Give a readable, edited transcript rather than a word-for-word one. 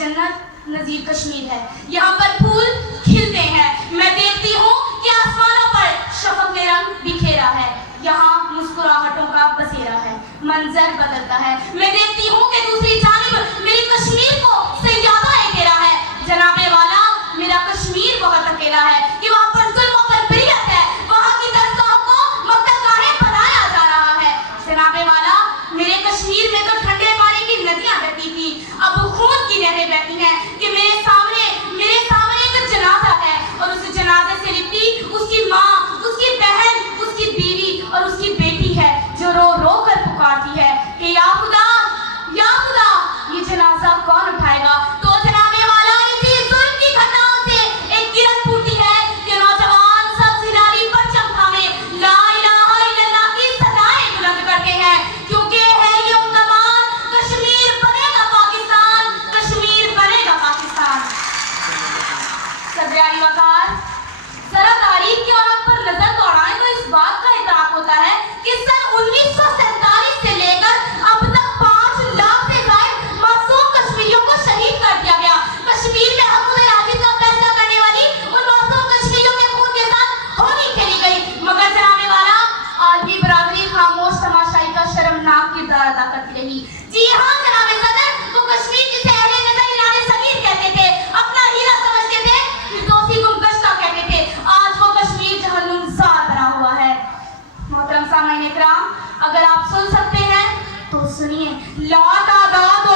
जन्नत नजीर कश्मीर है। यहाँ पर फूल खिलते हैं, मैं देखती हूँ कि आसमानों पर शफक में रंग बिखेरा है। यहाँ मुस्कुराहटों का बसेरा है, मंजर बदलता है। मैं देखती हूँ कि दूसरी जानिब मेरी कश्मीर को सैयादा घेरा है। जनाबे वाला मेरा कश्मीर बहुत अकेला है कि वहाँ पर जुल्मों पर बिरियत है, वहाँ की दरगाह को मक्का-ए बनाया जा रहा है। जनाबे वाला मेरे कश्मीर में तो ठंडे पानी की नदियाँ बहती थी, अब खून की नहरें बहती हैं कि मेरे सामने एक जनाजा है और उस जनाजे से लिपटी उसकी माँ, उसकी बहन, उसकी बीवी और उसकी बेटी है जो रो रो कर पुकारती है कि या खुदा, ये जनाजा कौन उठाएगा। तो जनाबे वाला इसी जुल्म की घटनाओं से एक किरण फूटती है कि नौजवान सब्ज़ नारी परचम थामे ला इलाहा इल्लल्लाह की सदाएं बुलंद करते हैं, क्योंकि है ये उनका मान, कश्मीर बनेगा पाकिस्तान, कश्मीर बनेगा पाकिस्तान। सदर-ए वक़ार, जरा तारीख की ओर पर नजर दौड़ाएं तो इस बात का इतराफ होता है कि सन 1947 से लेकर अब तक 5 लाख से ज्यादा मासूम कश्मीरियों को शहीद कर दिया गया। कश्मीर में हकूक़-ए-राज़ी का फैसला करने वाली उन मासूम कश्मीरियों के खून के साथ होली खेली गई, मगर जनाबे वाला आलमी बरादरी खामोश तमाशाई का शर्मनाक किरदार अदा करती रही। जी हाँ जनाबे सदर, वो कश्मीर जिसे अहले नज़र इनाने सगीर कहते थे, अपना हीरा समझते थे, फिरदौसी गुमगश्ता कहते थे, आज वो कश्मीर जहन्नुमज़ार बना हुआ है। मोहतरम सामईन इकराम, अगर आप सुन सकते हैं तो सुनिए। ला तादाद